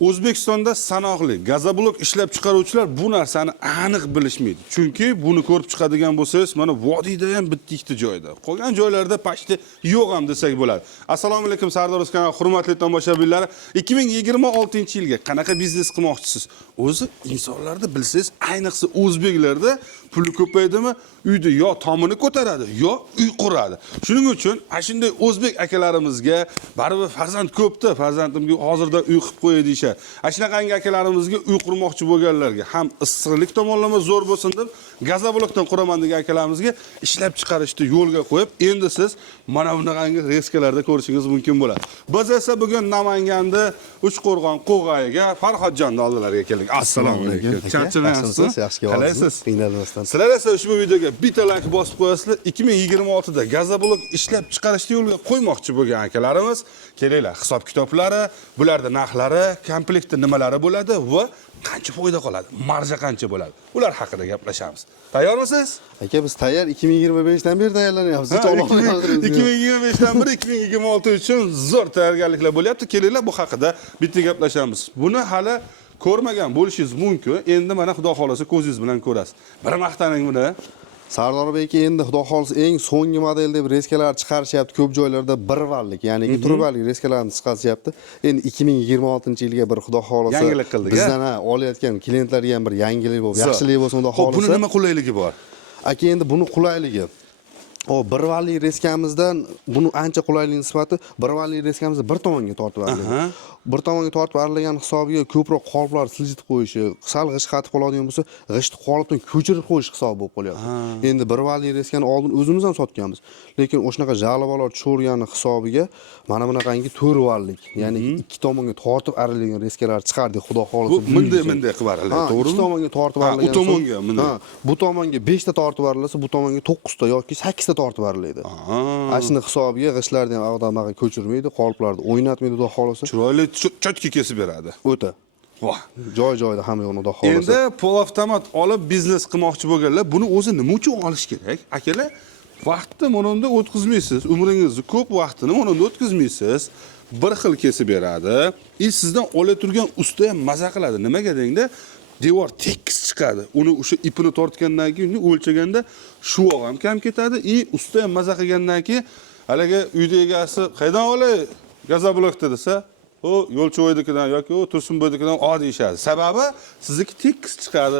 O'zbekistonda sanoqli gazoblok ishlab chiqaruvchilar bu narsani aniq bilishmaydi. Chunki buni ko'rib chiqadigan bo'lsangiz, mana vodiyda ham bitta ikkita joyda. Qolgan joylarda pashti yo'q ham desak bo'ladi. Assalomu alaykum Sardor kanal hurmatli tomoshabinlar. 2026-yilga qanaqa biznes qilmoqchisiz? O'zi insonlarda bilsangiz, ayniqsa o'zbeklarda puli ko'paydimi, uyda yo tomini ko'taradi, yo uy quradi. Shuning uchun shunday o'zbek akalarimizga baribir farzand ko'pda, farzandimga hozirda uy qilib qo'yay deyshar. Shunaqangi akalarimizga uy qurmoqchi bo'lganlarga ham issiqlik tomonlama zo'r bo'lsin deb gazoblokdan quraman degan akalarimizga ishlab chiqarishni yo'lga qo'yib, endi siz mana bunaqangi reskalarda ko'rishingiz mumkin bo'ladi. Biz esa bugun Namanganda Uchqo'rg'on Qo'g'ayiga Farhodjonning oldilariga keldik. Assalomu alaykum. Charchamayapsiz? Yaxshi ko'rasiz. Qiynalmasdan. Sizlar esa ushbu videoga bitta like bosib qo'yasizlar. 2026 da gazoblok ishlab chiqarishni yo'lga qo'ymoqchi bo'lgan akalarimiz, kelinglar, hisob kitoblari, bularda narxlari, komplektda nimalari bo'ladi va qancha foyda qoladi, marja qancha bo'ladi. Ular haqida gaplashamiz. Tayyormisiz? Aka, biz tayyor 2025 dan beri tayyorlanyapmiz. 2025 dan beri 2026 uchun zo'r tayyorgarliklar bo'lyapti. Kelinglar, bu haqida bitta gaplashamiz. Buni hali ko'rmagan bo'lishingiz mumkin. Endi mana Xudo xolasa ko'zingiz bilan ko'rasiz. Bir maqtaning buni. Sardor aka, endi Xudo xolasa eng so'nggi model deb reskalar chiqarishyapti. Ko'p joylarda 1 vallik, ya'ni turbalik reskalarni chiqarishyapti. Endi 2026-yilga bir Xudo xolasa yangilik qildik. Bizdan olayotgan klientlarga ham bir yangilik bo'lib, yaxshilik bo'lsin Xudo xolasa. Buni nima qulayligi bor? Aka, endi buni qulayligi bir vallik reskamizdan buni ancha qulaylik nisbati 1 vallik reskamizda bir tomonga tortib beriladi. Bir tomonga tortib berilgan hisobiga ko'proq qoliplar siljitib qo'yishi, sal g'isht qatib qoladigan bo'lsa, g'ishtni qolipdan ko'chirib qo'yish hisobi bo'lib qolyapti. Endi 1 vallik reskani oldin o'zimiz ham sotganmiz. Lekin o'shanaqa jalabalar tushirgani hisobiga mana bunaqangi 4 vallik, ya'ni ikki tomonga tortib berilgan reskalar chiqardik, Xudo xolasa. Bu bunday qilib beriladi, to'g'rimi? Ikki tomonga tortib berilgan. Bu tomonga, buni. Bu tomonga 5 ta tortib berilsa, bu tomonga 9 ta yoki 8 ta tortib beriladi. Ashuni hisobiga g'ishtlarni ham ag'damaga ko'chirmaydi, qoliplarni o'ynatmaydi, Xudo xolasa. Chiroyli chotki kesib beradi. O'ta. Voh, Joy-joyida hamma yo'qni Xudo xolasa. Endi polavtomat olib biznes qilmoqchi bo'lganlar buni o'zi nima uchun olish kerak? Akalar, vaqtni mononda o'tkazmaysiz, umringizni ko'p vaqtini mononda o'tkazmaysiz. Bir xil kesib beradi. Sizdan ola turgan usta ham maza qiladi. Nimaga deganda, devor tekis chiqadi. Uni o'sha ipini tortgandan keyin o'lchaganda shuvoq ham kam ketadi. Usta ham maza qilgandan keyin haliga uyda egasi qaydan olay gazoblokda desa, o yo'lchivoydikidan yoki o Tursunboydikidan deyishadi. Sababi sizniki tekis chiqadi.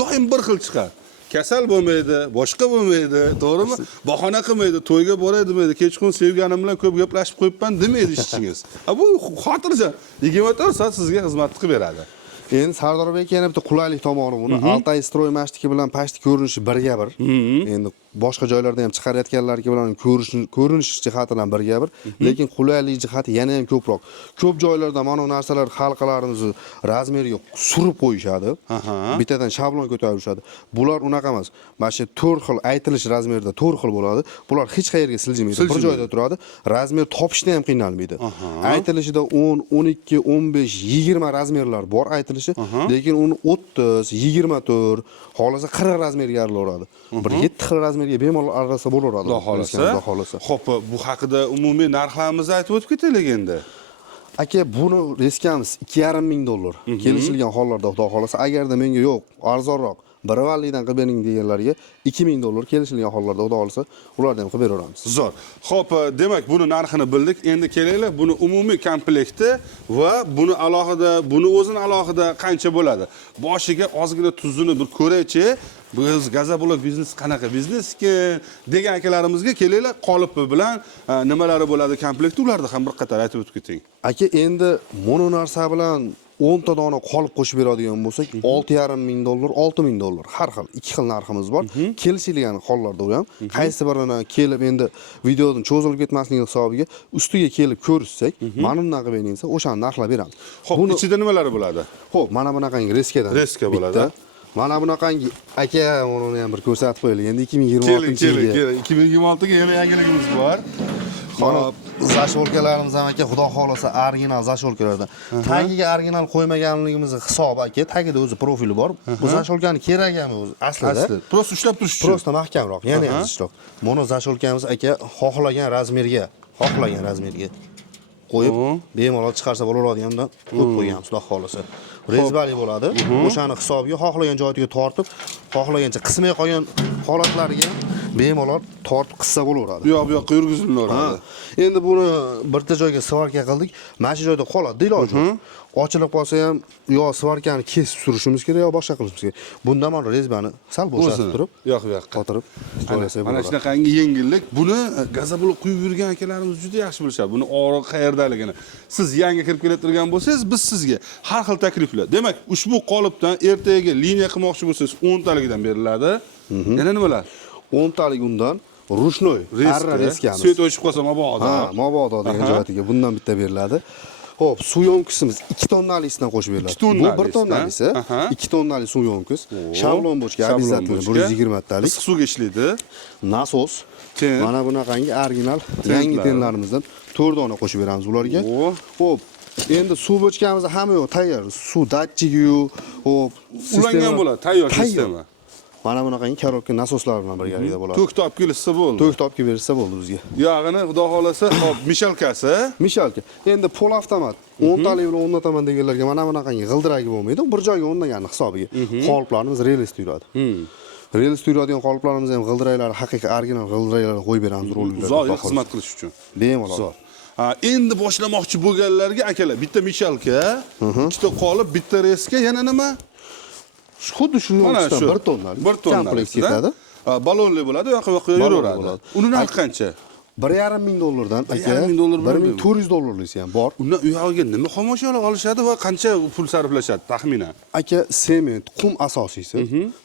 Doim bir xil chiqadi. Kasal bo'lmaydi, boshqa bo'lmaydi, to'g'rimi? Bahona qilmaydi, to'yga boray demaydi, kechqurun sevganim bilan ko'p gaplashib qo'yibman demaydi ishchingiz. Bu xotirjam 24 soat sizga xizmat qilib beradi. Endi Sardor aka yana bitta qulaylik tomoni buni. Altay Stroymashtiki bilan pashti ko'rinishi birga bir. Endi boshqa joylarda ham chiqarayotganlarga bilan ko'rinish jihatidan birga bir, lekin qulaylik jihati yana ham ko'proq. Ko'p joylarda mana bu narsalar halqalarimizni razmeriga surib qo'yishadi. Bittadan shablon ko'tarishadi. Bular unaqa emas. Mana shu 4 xil aytilish razmerida 4 xil bo'ladi. Bular hech qayerga siljimaydi. Bir joyda turadi. Razmer topishda ham qiynalmaydi. Aytilishida 10, 12, 15, 20 razmerlar bor aytilishi, lekin uni 30, 24, xolasa 40 razmerga arilaveradi. Bir 7 xil razmerga bemalol aralasa bo'laveradi. Xudo xolasa. Xo'p, bu haqida umumiy narxlarimizni aytib o'tib ketaylik endi. Aka, buni reskamiz $2,5 ming. Kelishilgan hollarda Xudo xolasa, agarda menga yo'q, arzonroq 1 vallikdan qilib bering deganlarga $2,000 kelishilgan hollarda Xudo xolasa, ulardan qilib beraveramiz. Zo'r. Xo'p, demak, buni narxini bildik. Endi kelaylik, buni umumiy komplekti va buni alohida, buni o'zini alohida qancha bo'ladi? Boshiga ozgina tuzini bir ko'raychi. Biz gazoblok biznes qanaqa bizneski degan akalarimizga kelaylik, qolipi bilan nimalari bo'ladi komplektda, ularni ham bir qator aytib o'tib keting. Aka, endi mono narsa bilan 10 ta dona qolip qo'shib beradigan bo'lsak, $6,500, $6,000 har xil, ikki xil narximiz bor. Kelishilgan hollarda ham qaysi birini kelib endi videodan cho'zilib ketmasligi hisobiga ustiga kelib ko'rishsak, mana bundan qilib beringsa, o'shani narxlab beramiz. Xo'p, ichida nimalari bo'ladi? Xo'p, mana bunaqangi reskadan. Reska bo'ladi. Mana bunaqangi aka, uni ham bir ko'rsatib qo'yaylik. Endi 2026-yilga. Keling. 2026ga yana yangiligimiz bor. Mana zasholkalarimiz ham aka, Xudo xolasa original zasholkalardan. Tagiga original qo'ymaganligimiz hisob aka, tagida o'zi profili bor. Bu zasholkani keragami o'zi aslida. Prosta ushlab turish uchun. Prosta mahkamroq, yana ham ishloq. Mono zasholkamiz aka, xohlagan razmerga. qo'yib, bemalol chiqarsa bo'laveradigandan qo'yib qo'yganmiz, xudo xolisa. Rezbali bo'ladi. O'shani hisobiga xohlagan joyiga tortib, xohlagancha qismay qolgan holatlariga bemalol tortib qissa bo'laveradi. Bu yoqqa yurgizilaveradi. Endi buni bitta joyga svarka qildik. Mana shu joyda qoladi, iloji. Ochilib qolsa ham yo svarkani kesib surishimiz kerak, yo boshqa qilishimiz kerak. Bunda mana rezbani sal bo'shatib turib, yo'q, qotirib joylasak mana bo'ladi. shunaqangi yengillik. Buni gazablok quyib yurgan akalarimiz juda yaxshi bilishadi. Buni og'riq qayerdaligini. Siz yangi kirib kelayotgan bo'lsangiz, biz sizga har xil takliflar. Demak, ushbu qolipdan ertaga liniya qilmoqchi bo'lsangiz 10 taligidan beriladi. Yana nimalar? 10 talik undan rushnoy, arra reskamiz. Svet o'chib qolsa mabodo. Ha, mabodo degan joyatiga bundan bitta beriladi. Xo'p, suv yo'mkisimiz 2 tonnalisidan qo'shib beriladi. Bu 1 tonnalisi, 2 tonnali suv yo'mkis. Shavlon bochka обязательно 120 talik. Issiq suvga ishlaydi. Nasos. Ten. Mana bunaqangi original yangi tenlarimizdan 4 dona qo'shib beramiz ularga. Xo'p, endi suv bochkamizda hamma yo'q tayyor. Suv datchigi-yu, xo'p, ulangan bo'ladi, tayyor sistema. Mana bunaqangi korobka nasoslar bilan birgalikda bo'ladi. To'k topib kelsa bo'ldi. To'k topib bersa bo'ldi bizga. Yog'ini xudo xolasa, hop, mishalkasi. Mishalka. Endi pol avtomat 10 talik bilan o'rnataman deganlarga mana bunaqangi g'ildiragi bo'lmaydi. Bir joyga o'rnagan hisobiga. Qoliplarimiz relsda yuradi. Relsda yuradigan qoliplarimiz ham g'ildiraklari haqiqiy original g'ildiraklarni qo'yib beramiz rollarga. Uzoq yil xizmat qilish uchun. Bemalol. Ha, endi boshlamoqchi bo'lganlarga akalar, bitta mishalka, ikkita qolip, bitta reska, yana nima? Xuddi shuni o'rnidan 1 tonnalik. 1 tonnalik komplekt ketadi. Balonli bo'ladi, yoqqa yuraveradi. Uni narxi qancha? $1,5 aka, $1,500 $1,400 ham bor. Undan u yog'iga nima xomashyolar olishadi va qancha pul sarflashadi taxminan? Aka, sement, qum asosiysi.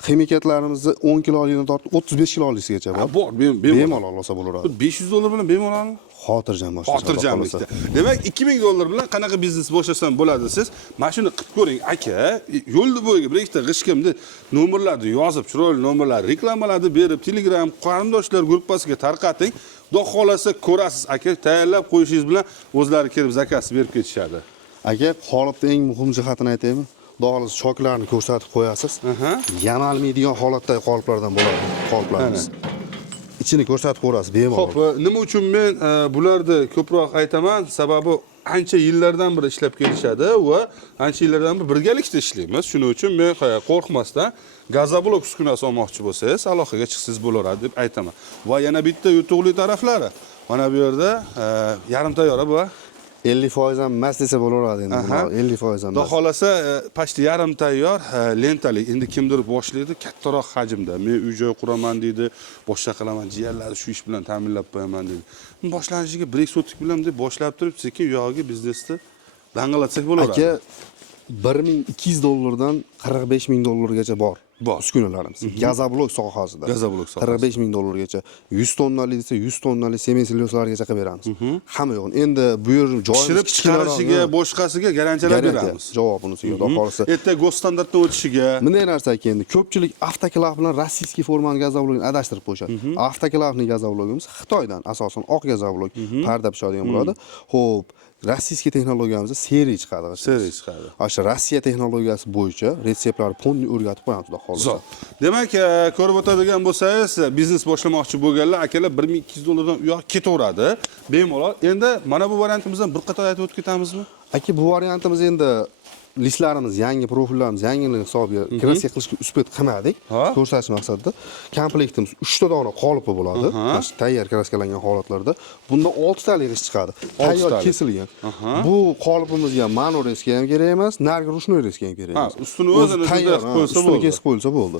Ximikatlarimizni 10 kilolidan tortib 35 kilolisigacha bor. Bor, bemalol olsa bo'laveradi. $500 bilan bemalol. Xotirjam boshlash. Xotirjamlikda. Demak, $2000 bilan qanaqa biznes boshlasam bo'ladi siz? Mana shuni qilib ko'ring, aka. Yo'lda bo'yiga bir ikkita g'ishkimni nomerlarni yozib, chiroyli nomerlar reklamalarni berib, Telegram qarindoshlar gruppasiga tarqating. Xudo xolasa ko'rasiz, aka. Tayyorlab qo'yishingiz bilan o'zlari kelib zakaz berib ketishadi. Aka, qolipning eng muhim jihatini aytaymi? Xudo xolasa choklarni ko'rsatib qo'yasiz. Yamalmaydigan holatdagi qoliplardan bo'ladi qoliplarimiz. Ichini ko'rsatib ko'rasiz bemalol. Xo'p, nima uchun men bularni ko'proq aytaman? Sababi ancha yillardan beri ishlab kelishadi va ancha yillardan beri birgalikda ishlaymiz. Shuning uchun men qo'rqmasdan gazoblok uskunasi olmoqchi bo'lsangiz, aloqaga chiqsangiz bo'laveradi deb aytaman. Va yana bitta yutuqli taraflari. Mana bu yerda yarim tayyora bu. 50% ham emas desa bo'laveradi endi. 50% ham. Xudo xolasa, pashti yarim tayyor lentali. Endi kimdir boshlaydi kattaroq hajmda. Men uy-joy quraman deydi, boshqa qilaman, jiyanlarni shu ish bilan ta'minlab qo'yaman deydi. Boshlanishiga 1 sotik bilan deb boshlab turib, sekin yog'iga biznesni dangalatsak bo'laveradi. Aka, $1,200 dan $45,000 bor. Uskunalarimiz. Gazoblok sohasida. Gazoblok sohasida. $45,000gacha. 100 tonnali desa 100 tonnali sement siloslargacha qilib beramiz. Hamma yo'q. Endi bu yer joyimiz chiqarishiga, boshqasiga garantiyalar beramiz. Javobini xudo xolisa. Ertaga go'sttandартdan o'tishiga. Bunday narsa endi ko'pchilik avtoklav bilan rossiyskiy formani gazoblogini adashtirib qo'yishadi. Avtoklavning gazoblogimiz Xitoydan asosan oq gazoblog parda pishadigan bo'ladi. Xo'p, rossiyskiy texnologiyamizda seriya chiqadi. Seriya chiqadi. O'sha Rossiya texnologiyasi bo'yicha retseptlarni polni o'rgatib qo'yamiz xudo xolisa. Demak, ko'rib o'tadigan bo'lsangiz, biznes boshlamoqchi bo'lganlar akalar $1,200 dan u yoq ketaveradi. Bemalol. Endi mana bu variantimizdan bir qator aytib o'tib ketamizmi? Aka, bu variantimiz endi listlarimiz, yangi profillarimiz yangilik hisobiga kraska qilishga uspet qilmadik. Ko'rsatish maqsadida komplektimiz 3 ta dona qolipi bo'ladi. Tayyor kraskalangan holatlarda. Bunda 6 talik ish chiqadi. Tayyor kesilgan. Bu qolipimizga mano reska ham kerak emas, nargi rushnoy reska ham kerak emas. Ustini o'zini tayyor qo'ysa bo'ldi. Kesib qo'yilsa bo'ldi.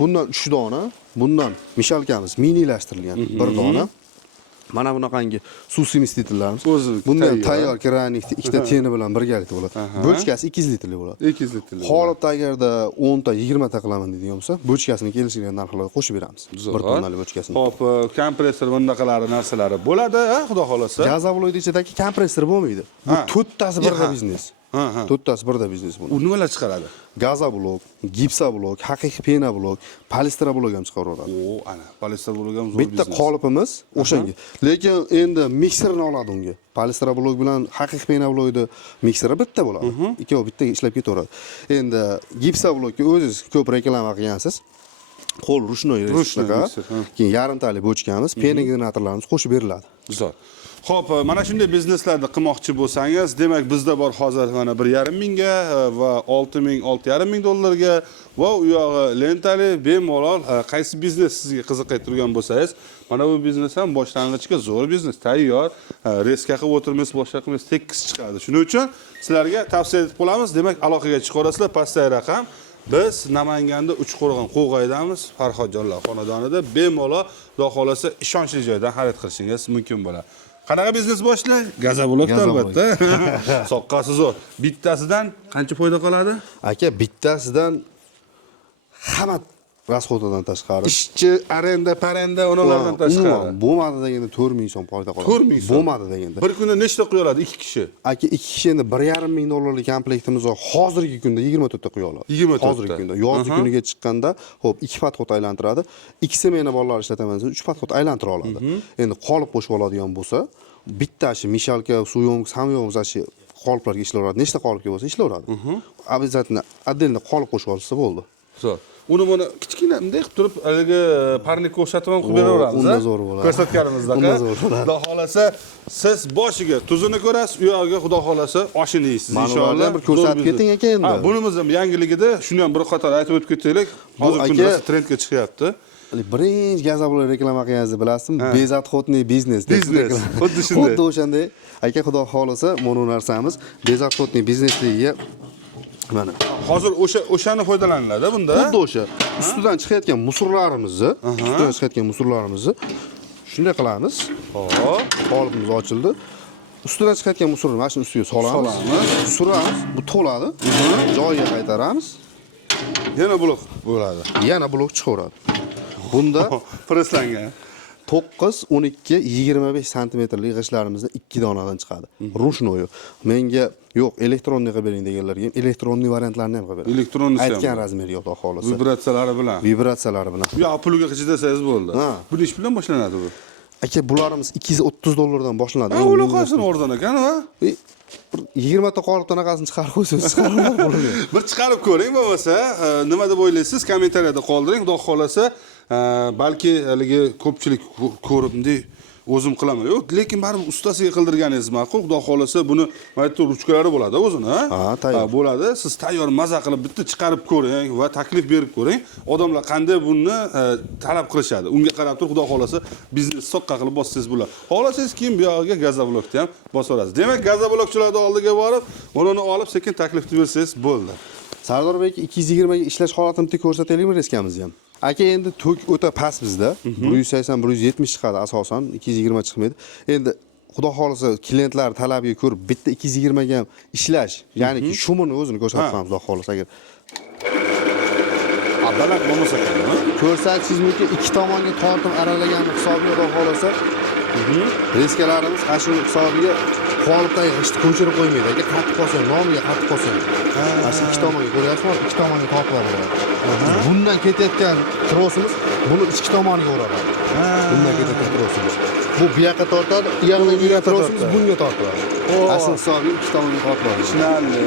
Bundan 3 dona, bundan mishalkamiz minilashtirilgan 1 dona. Mana bunaqangi suv simistitlarimiz. Bundan tayyor kranikni 2 ta teni bilan birgalikda bo'ladi. Bochkasi 200 litrli bo'ladi. 200 litrli. Qolipda agarda 10 ta, 20 ta qilaman deydigan bo'lsa, bochkasini kelishgan narxlarga qo'shib beramiz. 1 tonnali bochkasini. Xo'p, kompressor bunaqalari narsalari bo'ladi, xudo xolasa. Gazoblokning ichidagi kompressor bo'lmaydi. Bu 4 tasi birda biznes. 4 tasi birda biznes bu. U nimalar chiqaradi? Gazoblok, gipsoblok, haqiqiy pena blok, polistra blok ham chiqaraveradi. Ana, polistra blok ham zo'r biznes. Bitta qolipimiz o'shanga. Lekin endi mikserni oladi unga. Polistra blok bilan haqiqiy pena blokni mikseri bitta bo'ladi. Ikkovi bittaga ishlab ketaveradi. Endi gipsoblokka o'zingiz ko'p reklama qilgansiz. Qo'l rushnoy reska. Keyin yarim talik bochkamiz, pena generatorlarimiz qo'shib beriladi. Zo'r. Xo'p, mana shunday bizneslarni qilmoqchi bo'lsangiz, demak bizda bor hozir mana 1,5 mingga va 6 ming, 6,5 ming dollarga va u yog'i lentali bemalol qaysi biznes sizga qiziqib turgan bo'lsangiz, mana bu biznes ham boshlang'ichga zo'r biznes, tayyor, reska qilib o'tirmaysiz, boshqa qilmaysiz, tekis chiqadi. Shuning uchun sizlarga tavsiya etib qolamiz. Demak, aloqaga chiqaverasizlar, pastdagi raqam. Biz Namanganda Uchqo'rg'on Qo'g'aydamiz, Farhodjonlar xonadonida bemalol, xudo xolasa, ishonchli joydan xarid qilishingiz mumkin bo'ladi. Qanaqa biznes boshlang? Gazablokda albatta. Soqqasi zo'r. Bittasidan qancha foyda qoladi? Aka, bittasidan hamma rasxodidan tashqari. Ishchi, arenda, parenda, ulardan tashqari. Bo'lmadi deganda 4 ming so'm foyda qoladi. 4 ming so'm. Bo'lmadi deganda. Bir kunda nechta qo'yiladi 2 kishi? Aka, 2 kishi endi 1,5 ming dollarlik komplektimiz bor. Hozirgi kunda 24 ta qo'ya oladi. 24 ta. Hozirgi kunda. Yozgi kuniga chiqqanda, xo'p, 2 podxod aylantiradi. 2 semena bolalar ishlataman desa, 3 podxod aylantira oladi. Endi qolip qo'shib oladigan bo'lsa, bittasi mishalka, suv yo'miz, ham yo'miz, ashi qoliplarga ishlaveradi. Nechta qolipga bo'lsa ishlaveradi. Обязательно отдельно qolip qo'shib olsa bo'ldi. Zo'r. Uni buni kichkina bunday qilib turib, haligi parnikka o'xshatib ham qilib beraveramiz. Unda zo'r bo'ladi. Ko'rsatganimizda. Unda zo'r bo'ladi. Xudo xolasa, siz boshiga tuzini ko'rasiz, u yog'iga xudo xolasa oshini yeysiz inshaalloh. Bir ko'rsatib keting aka endi. Ha, bunimiz ham yangiligida, shuni ham bir qator aytib o'tib ketaylik. Hozir kunda trendga chiqyapti. Birinchi Gazablok reklama qilganingizni bilasizmi? Bezatxotniy biznes. Biznes. Xuddi shunday. Xuddi o'shanday. Aka, xudo xolasa, mana narsamiz Bezatxotniy biznesligiga mana hozir o'shani foydalaniladi bunda. Xuddi o'sha ustidan chiqayotgan musorlarimizni shunday qilamiz. Xo'p, Qolipimiz ochildi. Ustidan chiqayotgan musorni mana shuni ustiga solamiz. Suramiz, bu to'ladi. Joyiga qaytaramiz. Yana blok bo'ladi. Yana blok chiqaveradi. Bunda Preslangan. 9, 12, 25 santimetrlik g'ishtlarimizdan 2 donadan chiqadi. Rushnoy. Menga yo'q, elektronniy qilib bering deganlarga ham elektronniy variantlarni ham qilib beraman. Elektronniy aytgan razmeri yo'q, xohlasa. Vibratsiyalari bilan. Vibratsiyalari bilan. Bu pulga chidasangiz bo'ldi. Ha. Bu ish bilan boshlanadi bu. Aka, bularimiz 230 dollardan boshlanadi. Uloqasini o'rdan ekan, ha? 20 ta qolipdan anaqasini chiqarib qo'ysangiz chiqarib bo'ladi. Bir chiqarib ko'ring, bo'lmasa, nima deb o'ylaysiz? Kommentariyada qoldiring. Xudo xolasa, balki haligi ko'pchilik ko'rib bunday o'zim qilaman. Yo'q, lekin baribir ustasiga qildirganingiz ma'qul. Xudo xolasa, buni mayda ruchkalari bo'ladi o'zini, ha? Ha, tayyor. Bo'ladi. Siz tayyor maza qilib bitta chiqarib ko'ring va taklif berib ko'ring. Odamlar qanday buni talab qilishadi. Unga qarab turib, xudo xolasa, biznes soqqa qilib bossangiz bo'ladi. Xolasangiz keyin bu yog'iga Gazablokda ham bosaverasiz. Demak, Gazablokchilarning oldiga borib, buni olib sekin taklifni bersangiz bo'ldi. Sardor aka, 220 ga ishlash holatini bitta ko'rsataylikmi reskamizni ham? Aka, endi tok o'ta past bizda. 180-170 chiqadi asosan, 220 chiqmaydi. Endi xudo xolasa klientlar talabiga ko'rib bitta 220 ga ham ishlash, ya'ni shumini o'zini ko'rsatamiz, xudo xolasa agar. Baland bo'lmasa kerak. Ko'rsatishingiz mumkin, ikki tomonga tortib aralagan hisobiga xudo xolasa. Reskalarimiz ana shu hisobiga qolipdagi g'ishtni ko'chirib qo'ymaydi. Aka, qattiq qolsa, nomiga qattiq qolsa. Mana shu ikki tomonga ko'ryapsizmi? Ikki tomonga tortib oladi. Bundan ketayotgan trosimiz buni ichki tomoniga uradi. Bundan ketayotgan trosimiz. Bu yoqqa tortadi, u yoqdan kelgan trosimiz bunga tortadi. Asl hisobiga ikki tomonga tortadi. Tushunarli.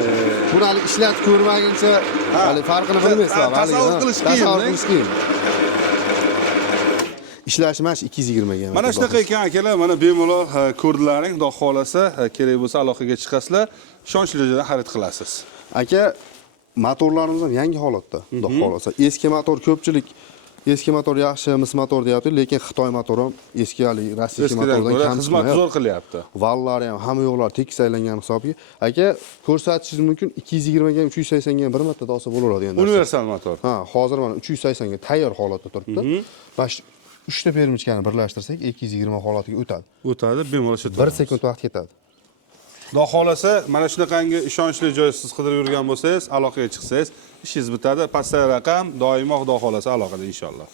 Buni hali ishlatib ko'rmaguncha hali farqini bilmaysizlar. Tasavvur qilish qiyin. Ishlash mana 220 ga. Mana shunaqa ekan akalar, mana bemalol ko'rdilaring, xudo xolasa, kerak bo'lsa aloqaga chiqasizlar, ishonchli joydan xarid qilasiz. Aka, motorlarimiz ham yangi holatda, xudo xolasa. Eski motor ko'pchilik eski motor yaxshi, mis motor deyapti, lekin Xitoy motori ham eski hali rossiya motoridan kam xizmat zo'r qilyapti. Vallari ham hamma yo'qlar tekis aylangan hisobiga. Aka, ko'rsatishingiz mumkin 220 ga, 380 ga bir marta olsa bo'laveradi endi. Universal motor. Ha, hozir mana 380 ga tayyor holatda turibdi. Bash 3 ta permichkani birlashtirsak 220 holatiga o'tadi. O'tadi, bemalol shu. 1 sekund vaqt ketadi. Xudo xolasa, mana shunaqangi ishonchli joy siz qidirib yurgan bo'lsangiz, aloqaga chiqsangiz, ishingiz bitadi. Pastdagi raqam doimo xudo xolasa aloqada inshaalloh.